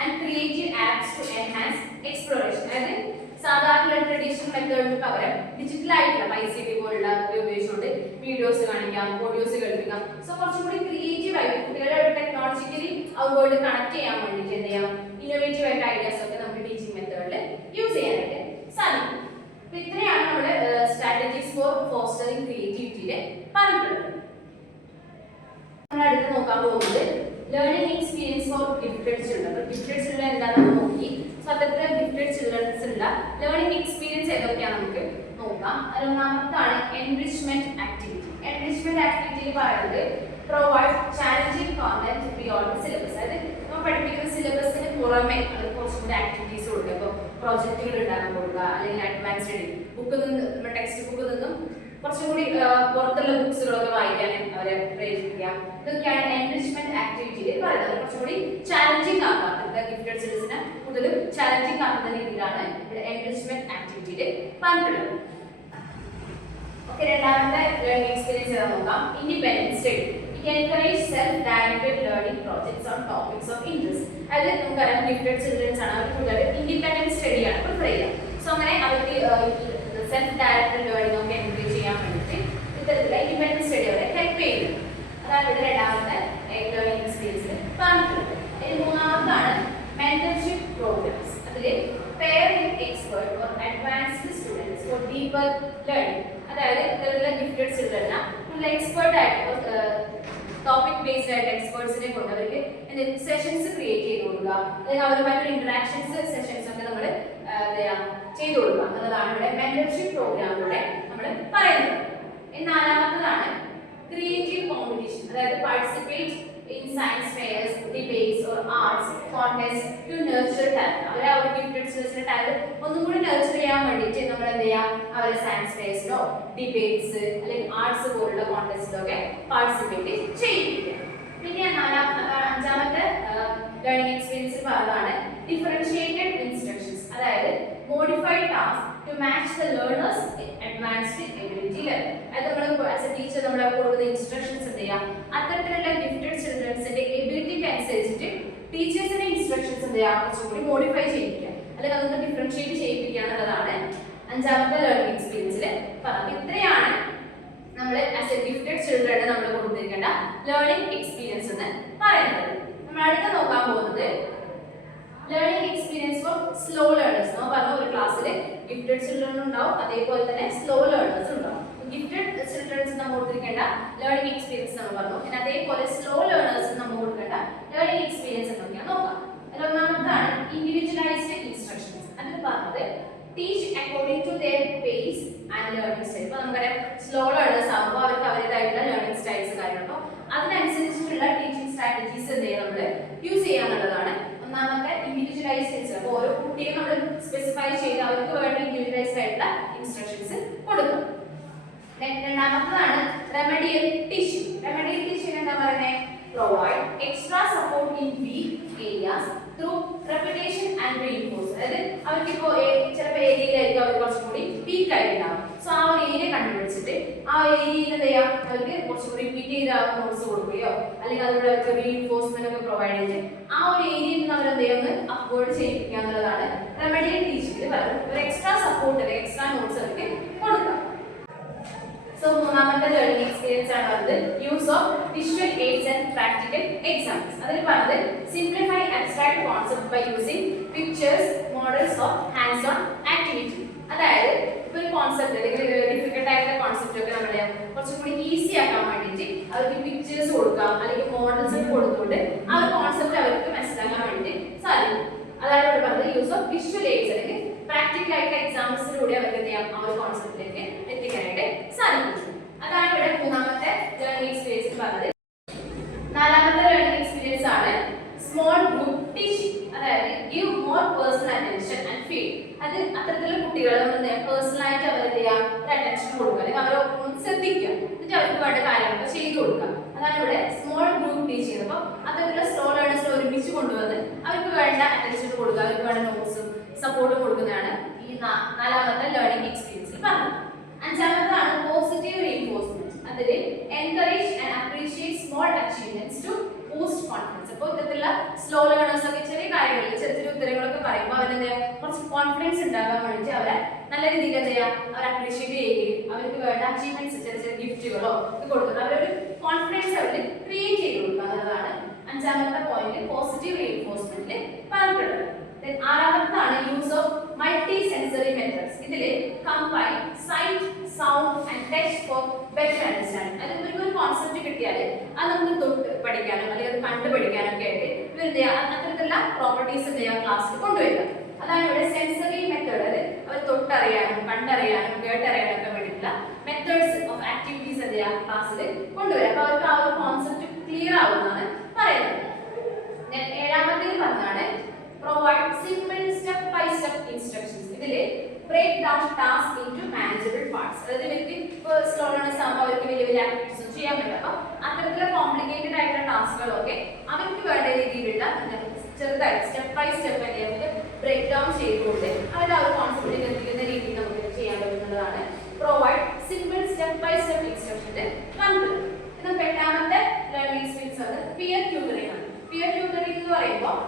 and creative apps to enhance exploration. അതായത് സാധാരണ ട്രഡീഷണൽ മെത്തേഡിന് പകരം ഡിജിറ്റൽ ആയിട്ടുള്ള ICT പോലുള്ള ഉപയോഗിച്ചുകൊണ്ട് വീഡിയോസ് കാണിക്കാം, ഓഡിയോസ് കേൾപ്പിക്കാം. സോ കുറച്ചും കൂടി ക്രിയേറ്റീവ് ആയിട്ട് കുട്ടികളെ ടെക്നോളജിക്കലി അതുകൊണ്ട് കണക്ട് ചെയ്യാൻ വേണ്ടിയിട്ട് എന്ത് ചെയ്യാം, ഇന്നോവേറ്റീവ് ആയിട്ട് ഐഡിയാസ് ഒക്കെ നമുക്ക് ടീച്ചിങ് മെത്തേഡിൽ യൂസ് ചെയ്യാനായിട്ട് സാധിക്കും. അപ്പൊ ഇത്രയാണ് നമ്മുടെ സ്ട്രാറ്റജീസ് ഫോർ ഫോസ്റ്ററിംഗ് ക്രിയേറ്റിവിറ്റിയിൽ പറഞ്ഞിട്ടുള്ളത്. നമ്മൾ അടുത്ത് നോക്കാൻ പോകുന്നത് learning experience for gifted children. Gifted children എന്താണെന്ന് നോക്കി. സോ അത്തരത്തിലുള്ള ഗിഫ്റ്റഡ് ചിൽഡ്രൻസിലുള്ള ലേണിംഗ് എക്സ്പീരിയൻസ് ഏതൊക്കെയാണ് നമുക്ക് നോക്കാം. ഒന്നാമത്താണ് എൻറിച്ച്മെന്റ് ആക്ടിവിറ്റി. എൻറിച്ച്മെന്റ് ആക്ടിവിറ്റിയിൽ പറയുന്നത് provide challenging content beyond syllabus. അതായത് നമ്മൾ പഠിപ്പിക്കുന്ന സിലബസിന് പുറമെ അത് കുറച്ചും കൂടി ആക്ടിവിറ്റീസ് കൊടുക്കുക. ഇപ്പോൾ പ്രോജക്റ്റുകൾ ഉണ്ടാക്കാൻ കൊടുക്കുക അല്ലെങ്കിൽ അഡ്വാൻസ് സ്റ്റഡി ബുക്കിൽ നിന്ന്, നമ്മുടെ ടെക്സ്റ്റ് ബുക്കിൽ നിന്നും കുറച്ചും കൂടി പുറത്തുള്ള ബുക്സുകളൊക്കെ വായിക്കാൻ അവരെ പ്രേരിപ്പിക്കാം. ഇതൊക്കെയാണ് എൻറിച്ച്മെന്റ് ആക്ടിവിറ്റിയിൽ പറയുന്നത്. കുറച്ചുകൂടി ചാലഞ്ചിങ് ആക്കാം. ഗിഫ്റ്റഡ് ചിൽഡ്രൻസിന് കൂടുതൽ ചാലഞ്ചിങ് ആക്കുന്ന രീതിയിലാണ് എൻറിച്ച്മെന്റ് ആക്ടിവിറ്റിയിൽ പറഞ്ഞിട്ടുള്ളത്. ഓക്കെ, രണ്ടാമത്തെ ലേണിംഗ് എക്സ്പീരിയൻസ് നോക്കാം. Independent study. It encourages self-directed learning projects on topics of interest. അതായത് നമുക്കറിയാം ഗിഫ്റ്റഡ് ചിൽഡ്രൻസ് ആണ്, അവർ കൂടുതൽ ഇൻഡിപെൻഡന്റ് സ്റ്റഡിയാണ് പ്രിഫർ ചെയ്യുക. സോ അങ്ങനെ അവർക്ക് സെൽഫ് ഡയറക്റ്റഡ് ലേണിംഗ് ഒക്കെ എൻകറേജ് ചെയ്യാൻ വേണ്ടിയിട്ട് ഇത്തരത്തിലുള്ള ഇൻഡിപെൻഡന്റ് സ്റ്റഡി അവരെ ഹെൽപ്പ് ചെയ്യുന്നത്. അതാണ് ഇവിടെ രണ്ടാമത്തെ ലേണിംഗ് എക്സ്പീരിയൻസിൽ പറഞ്ഞിട്ടുള്ളത്. മൂന്നാമതാണ് മെന്റർഷിപ്പ് പ്രോഗ്രാംസ്. അതിൽ പെയർ ഡീപ്പർ ലേണിംഗ്. അതായത് ഇത്തരത്തിലുള്ള ഗിഫ്റ്റഡ് ചിൽഡ്രനെ നല്ല എക്സ്പേർട്ട് ആയിട്ട് ടോപ്പിക് ബേസ്ഡ് ആയിട്ട് എക്സ്പേർട്സിനെ കൊണ്ട് അവർക്ക് സെഷൻസ് ക്രിയേറ്റ് ചെയ്ത് കൊടുക്കുക, അല്ലെങ്കിൽ അവരുമായിട്ട് ഇന്ററാക്ഷൻസ് സെഷൻസ് ഒക്കെ നമ്മൾ ചെയ്തു കൊടുക്കുക എന്നതാണ് ഇവിടെ മെന്റർഷിപ്പ് പ്രോഗ്രാമിലൂടെ നമ്മൾ പറയുന്നത്. നാലാമത്തതാണ് ക്രിയേറ്റീവ് കോമ്പറ്റീഷൻ. അതായത് participate in science fairs, debates or arts contests to nurture talent. അവരെ അവർ ഗിഫ്റ്റഡ് ചിൽഡ്രൻസിന്റെ ടാലന്റ് ഒന്നും കൂടി നർച്ചർ ചെയ്യാൻ വേണ്ടിയിട്ട് നമ്മൾ എന്ത് ചെയ്യാം, അവരെ സയൻസ് ഫെയർസിലോ ഡിബേറ്റ്സ് അല്ലെങ്കിൽ ആർട്സ് പോലുള്ള കോൺടെസ്റ്റിലൊക്കെ പാർട്ടിസിപ്പേറ്റ് ചെയ്യിപ്പിക്കുക. പിന്നെ അഞ്ചാമത്തെ ലേണിംഗ് എക്സ്പീരിയൻസ് പറഞ്ഞതാണ് ഡിഫറൻഷിയേറ്റഡ് ഇൻസ്ട്രക്ഷൻസ്. അതായത് modified task to match the learners advanced ability level. അത് നമ്മൾ ആസ് എ ടീച്ചർ നമ്മൾ കൊടുക്കുന്ന ഇൻസ്ട്രക്ഷൻസ് എന്ത് ചെയ്യാം, അത്തരത്തിലുള്ള ഗിഫ്റ്റഡ് ചിൽഡ്രൻസിന്റെ എബിലിറ്റിക്ക് അനുസരിച്ചിട്ട് ടീച്ചേഴ്സിന്റെ ഇൻസ്ട്രക്ഷൻസ് എന്ത് ചെയ്യാം, കുറച്ചുകൂടി മോഡിഫൈ ചെയ്യിപ്പിക്കുക അല്ലെങ്കിൽ അതൊന്ന് ഡിഫറൻഷിയേറ്റ് ചെയ്യിപ്പിക്കുക എന്നുള്ളതാണ് അഞ്ചാമത്തെ ലേണിംഗ് എക്സ്പീരിയൻസിൽ പറഞ്ഞത്. ഇത്രയാണ് നമ്മൾ ആസ് എ ഗിഫ്റ്റഡ് ചിൽഡ്രന് നമ്മൾ കൊടുത്തിരിക്കേണ്ട ലേണിംഗ് എക്സ്പീരിയൻസ് എന്ന് പറയുന്നത്. നമ്മൾ അടുത്ത നോക്കാൻ പോകുന്നത് learning experience for slow learners. നമ്മൾ പറഞ്ഞ ഒരു ക്ലാസ്സിൽ ഗിഫ്റ്റഡ് ചിൽഡ്രൻ ഉണ്ടാവും, അതേപോലെ തന്നെ സ്ലോ ലേണേഴ്സ് ഉണ്ടാവും. ഗിഫ്റ്റഡ് ചിൽഡ്രൻസ് നമ്മൾ കൊടുത്തിരിക്കേണ്ട ലേണിംഗ് എക്സ്പീരിയൻസ് നമ്മൾ പറഞ്ഞു. പിന്നെ അതേപോലെ സ്ലോ ലേണേഴ്സ് നമ്മൾ കൊടുക്കേണ്ട ലേണിംഗ് എക്സ്പീരിയൻസ് എന്നൊക്കെയാണ് നോക്കാം. ഒന്നാമതാണ് ഇൻഡിവിജ്വലൈസ്ഡ് ഇൻസ്ട്രക്ഷൻസ്. അതിൽ പറഞ്ഞത് teach according to their pace and learning style. അപ്പോൾ നമുക്കറിയാം സ്ലോ ലേണേഴ്സ് ആകുമ്പോൾ അവർക്ക് അവരുടേതായിട്ടുള്ള ലേണിംഗ് സ്റ്റൈൽസ് കാര്യങ്ങൾ, അപ്പോൾ അതിനനുസരിച്ചിട്ടുള്ള ടീച്ചിങ് സ്ട്രാറ്റജീസ് എന്ത് ചെയ്യാം നമ്മൾ യൂസ് ചെയ്യാന്നുള്ളതാണ് ഒന്നാമത്തെ ഇൻഡിവിജ്വലൈസ്ഡ് ഇൻസ്ട്രക്ഷൻ. അപ്പോൾ ഓരോ കുട്ടിയെ നമ്മൾ സ്പെസിഫൈ ചെയ്ത് അവർക്ക് വേണ്ട ഇൻഡിവിജ്വലൈസ്ഡ് ആയിട്ടുള്ള ഇൻസ്ട്രക്ഷൻസ് കൊടുക്കും. രണ്ടാമത്തതാണ് റെമഡിയൽ ടീച്ചിങ്. റെമഡിയൽ ടീച്ചിങ് എന്താ പറയുന്നത്, provide extra support in weak areas through repetition and reinforce. അതായത് അവർക്കിപ്പോൾ ചിലപ്പോൾ ഏരിയയിലായിരിക്കും അവർ കുറച്ചും കൂടി വീക്ക് ആയിട്ടുണ്ടാവും. സോ ആ ഒരു ഏരിയ കണ്ടുപിടിച്ചിട്ട് ആ ഏരിയയിൽ എന്ത് ചെയ്യാം, അവർക്ക് കുറച്ചും കൂടി റിപ്പീറ്റ് ചെയ്ത് ആ നോട്ട്സ് കൊടുക്കുകയോ അല്ലെങ്കിൽ അതിലൂടെ അവർക്ക് റീഇൻഫോഴ്സ്മെന്റ് ഒക്കെ പ്രൊവൈഡ് ചെയ്ത് ആ ഒരു ഏരിയയിൽ നിന്ന് അവർ എന്ത് ചെയ്യുന്നത് അപ്വേർഡ് ചെയ്യിപ്പിക്കുക എന്നുള്ളതാണ് റെമഡിയൽ ടീച്ചിങ്ങിൽ പറയുന്നത്. ഒരു എക്സ്ട്രാ സപ്പോർട്ട് എക്സ്ട്രാ നോട്ട്സ് അവർക്ക് കൊടുക്കാം. സോ മൂന്നാമത്തെ ലേണിംഗ് എക്സ്പീരിയൻസ് ആണ് പറഞ്ഞത് use of visual aids and practical examples. അതിൽ പറഞ്ഞത് simplify abstract concept by using pictures models of hands on activity. അതായത് ഇപ്പോൾ ഒരു കോൺസെപ്റ്റ് അല്ലെങ്കിൽ ഡിഫിക്കൽട്ട് ആയിട്ടുള്ള കോൺസെപ്റ്റ് ഒക്കെ നമ്മളെ കുറച്ചും കൂടി ഈസി ആക്കാൻ വേണ്ടിയിട്ട് അവർക്ക് പിക്ചേഴ്സ് കൊടുക്കാം അല്ലെങ്കിൽ മോഡൽസ് ഒക്കെ കൊടുത്തുകൊണ്ട് ആ ഒരു കോൺസെപ്റ്റ് അവർക്ക് മനസ്സിലാക്കാൻ വേണ്ടിയിട്ട് സാധിക്കും. അതാണ് ഇവിടെ പറഞ്ഞത് യൂസ് ഓഫ് വിഷ്വൽ എയ്ഡ്സ് അല്ലെങ്കിൽ പ്രാക്ടിക്കൽ ആയിട്ടുള്ള എക്സാമ്പിൾസിലൂടെ അവർക്ക് എന്ത് ചെയ്യാം ആ ഒരു കോൺസെപ്റ്റിലേക്ക് എത്തിക്കാനായിട്ട് സാധിക്കും. അതാണ് ഇവിടെ മൂന്നാമത്തെ ലേണിംഗ് എക്സ്പീരിയൻസ് പറഞ്ഞത്. നാലാമത്തെ ലേണിംഗ് എക്സ്പീരിയൻസ് ആണ് സ്മോൾ ഗ്രൂപ്പ് ടീച്ചിങ്. അതായത് give more personal attention and feed. അത് അത്തരത്തിലുള്ള കുട്ടികൾ നമ്മൾ പേഴ്സണൽ ആയിട്ട് അവർ എന്ത് ചെയ്യാം ഒരു അറ്റൻഷൻ കൊടുക്കുക അല്ലെങ്കിൽ അവരെ ശ്രദ്ധിക്കുക, എന്നിട്ട് അവർക്ക് വേണ്ട കാര്യങ്ങളൊക്കെ ചെയ്തു കൊടുക്കുക. അതാണ് ഇവിടെ സ്മോൾ ഗ്രൂപ്പ് ടീച്ചിങ്. അപ്പോൾ അത്തരത്തിലുള്ള സ്ലോ ലേണേഴ്സിനെ ഒരുമിച്ച് കൊണ്ടുവന്ന് അവർക്ക് വേണ്ട അറ്റൻഷൻ കൊടുക്കുക, അവർക്ക് വേണ്ട നോട്ട്സും സപ്പോർട്ടും കൊടുക്കുന്നതാണ് ഈ നാലാമത്തെ ലേണിംഗ് എക്സ്പീരിയൻസിൽ പറഞ്ഞത്. അഞ്ചാമതാണ് പോസിറ്റീവ് റീഇൻഫോഴ്സ്മെന്റ്. അതിൽ encourage and appreciate small achievements to boost confidence. അപ്പോൾ ഇത്തരത്തിലുള്ള സ്ലോ ലേണേഴ്സ് ഒക്കെ ചെറിയ കാര്യങ്ങളിൽ ചെറിയ ചെറിയ ഉത്തരങ്ങളൊക്കെ പറയുമ്പോൾ അവരെന്ത് കുറച്ച് കോൺഫിഡൻസ് ഉണ്ടാകാൻ വേണ്ടിയിട്ട് അവരെ നല്ല രീതിയിൽ എന്ത് ചെയ്യാം അവർ അപ്രീഷിയേറ്റ് ചെയ്യുകയും അവർക്ക് വേണ്ട അച്ചീവ്മെന്റ്സ് ചെറിയ ചെറിയ ഗിഫ്റ്റുകളോ ഒക്കെ കൊടുക്കുന്നത് അവരൊരു കോൺഫിഡൻസ് അവരിൽ ക്രിയേറ്റ് ചെയ്ത് കൊടുക്കുക എന്നുള്ളതാണ് അഞ്ചാമത്തെ പോയിന്റ് പോസിറ്റീവ് റീഇൻഫോഴ്സ്മെന്റിൽ പറഞ്ഞിട്ടുള്ളത്. ആറാമത്താണ് use of multi sensory methods. ഇതിൽ combine sight sound and touch for better understanding. അത് ഒരു കോൺസെപ്റ്റ് കിട്ടിയാൽ അത് നമുക്ക് തൊട്ട് പഠിക്കാനും അല്ലെങ്കിൽ അത് കണ്ടു പഠിക്കാനും ഒക്കെ ആയിട്ട് ഇവർ അത്തരത്തിലുള്ള പ്രോപ്പർട്ടീസ് എന്ത് ചെയ്യുക ക്ലാസ്സിൽ കൊണ്ടുവരിക. അതാണ് ഇവിടെ സെൻസറി മെത്തേഡ്. അത് അവർ തൊട്ടറിയാനും കണ്ടറിയാനും കേട്ടറിയാനും ഒക്കെ വേണ്ടിയിട്ടുള്ള മെത്തേഡ്സ് ഓഫ് ആക്ടിവിറ്റീസ് എന്ത് ചെയ്യുക ക്ലാസ്സിൽ കൊണ്ടുവരിക. അപ്പോൾ അവർക്ക് ആ ഒരു കോൺസെപ്റ്റ് ക്ലിയർ ആവുമെന്നാണ് പറയുന്നത്. ഏഴാമത്തേത് പറഞ്ഞാണ് provide simple step by step instructions. ഇതിലെ break down task into manageable parts. അതായത് ഇവർക്ക് സ്ലോ ലേണേഴ്സ് ആകുമ്പോൾ അവർക്ക് വലിയ വലിയ ആക്ടിവിറ്റീസ് ചെയ്യാൻ പറ്റും. അപ്പോൾ അത്തരത്തിലുള്ള കോംപ്ലിക്കേറ്റഡ് ആയിട്ടുള്ള ടാസ്കുകളൊക്കെ അവർക്ക് വേണ്ട രീതിയിലുള്ള ചെറുതായിട്ട് സ്റ്റെപ്പ് ബൈ സ്റ്റെപ്പ് അല്ലെങ്കിൽ ബ്രേക്ക് ഡൗൺ ചെയ്തുകൊണ്ട് അവരുടെ ആ ഒരു കോൺസെപ്റ്റിൽ എത്തിക്കുന്ന രീതിയിൽ നമുക്ക് ചെയ്യാൻ പറ്റുന്നതാണ് provide simple step by step ഇൻസ്ട്രക്ഷന്റെ കൺട്രോൾ. ഇത് എട്ടാമത്തെ ലേണിംഗ് എക്സ്പീരിയൻസ് ആണ് പിയർ ട്യൂട്ടറിംഗ് ആണ്. പിയർ ട്യൂട്ടറിംഗ് എന്ന് പറയുമ്പോൾ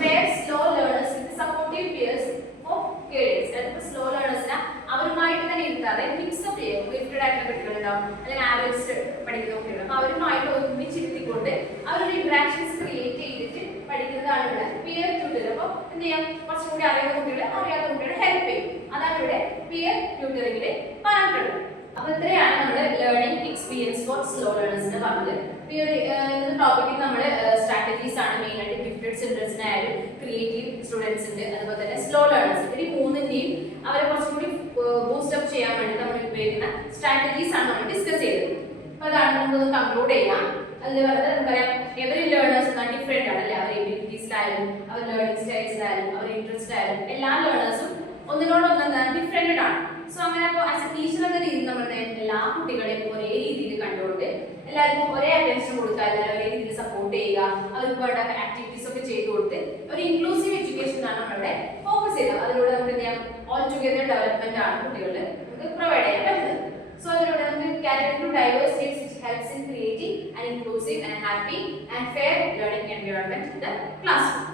pair slow learners with supportive peers for guidance. അതായത് സ്ലോ ലേണേഴ്സിനെ അവരുമായിട്ട് തന്നെ ഇരുത്താതെ മിക്സ് അപ്പ് ചെയ്യും. ഗിഫ്റ്റഡ് ആയിട്ടുള്ള കുട്ടികളുണ്ടാവും അല്ലെങ്കിൽ ആവറേജ് പഠിക്കുന്ന കുട്ടികൾ, അപ്പോൾ അവരുമായിട്ട് ഒരുമിച്ചിരുത്തിക്കൊണ്ട് അവരൊരു ഇന്ററാക്ഷൻസ് ക്രിയേറ്റ് ചെയ്തിട്ട് പഠിക്കുന്നതാണ് ഇവിടെ പിയർ ട്യൂട്ടർ. അപ്പോൾ എന്ത് ചെയ്യാം കുറച്ചും കൂടി അറിയുന്ന കുട്ടികളെ അറിയാത്ത കുട്ടികളെ ഹെൽപ്പ് ചെയ്യും. അതാണ് ഇവിടെ പിയർ ട്യൂട്ടറിംഗിൽ പറഞ്ഞിട്ടുള്ളത്. അപ്പോൾ ഇത്രയാണ് നമ്മുടെ ലേണിംഗ് എക്സ്പീരിയൻസ് ഫോർ സ്ലോ ലേണേഴ്സിന് പറഞ്ഞത്. ഈ ഒരു ടോപ്പിക്കിൽ നമ്മൾ സ്ട്രാറ്റജീസ് ആണ് മെയിൻ ആയിട്ട് ഗിഫ്റ്റഡ് ചിൽഡ്രൻസിനായാലും ക്രിയേറ്റീവ് സ്റ്റുഡൻസിന്റെ അതുപോലെ തന്നെ സ്ലോ ലേണേഴ്സ് ഈ മൂന്നിന്റെയും അവരെ കുറച്ചും കൂടി ബൂസ്റ്റപ്പ് ചെയ്യാൻ വേണ്ടി നമ്മൾ ഉപയോഗിക്കുന്ന സ്ട്രാറ്റജീസ് ആണ് നമ്മൾ ഡിസ്കസ് ചെയ്തത്. അപ്പോൾ അതാണ് നമുക്കൊന്ന് കൺക്ലൂഡ് ചെയ്യാം. അതിൽ പറഞ്ഞത് നമുക്കറിയാം എവറി ലേണേഴ്സ് ഡിഫറെന്റ് ആണ് അല്ലെ, അവർ എബിലിറ്റീസിലായാലും അവർ ലേണിംഗ് സ്റ്റൈൽസിലായാലും അവർ ഇൻട്രസ്റ്റ് ആയാലും എല്ലാ ലേണേഴ്സും ഒന്നിനോടൊന്ന് ഡിഫറെന്റഡ് ആണ്. സോ അങ്ങനെ അപ്പോൾ ആസ് എ ടീച്ചർ എന്ന രീതിയിൽ നമ്മൾ എല്ലാ കുട്ടികളെയും ഒരേ രീതിയിൽ കണ്ടുകൊണ്ട് എല്ലാവർക്കും ഒരേ അറ്റൻഷൻ കൊടുക്കുക, എല്ലാവരും ഒരേ രീതിയിൽ സപ്പോർട്ട് ചെയ്യുക, അവർക്ക് വേണ്ട ആക്ടിവിറ്റീസ് ഒക്കെ ചെയ്തു കൊടുത്ത് ഒരു ഇൻക്ലൂസീവ് എഡ്യൂക്കേഷൻ ആണ് നമ്മളുടെ ഫോക്കസ് ചെയ്യുന്നത്. അതിലൂടെ നമുക്ക് എന്ത് ചെയ്യാം, ഓൾ ടുഗദർ ഡെവലപ്മെന്റ് ആണ് കുട്ടികളുടെ നമുക്ക് പ്രൊവൈഡ് ചെയ്യാൻ പറ്റുന്നത്. സോ അതിലൂടെ നമുക്ക് cater to diverse needs which helps in creating an inclusive and happy and fair learning environment in the classroom.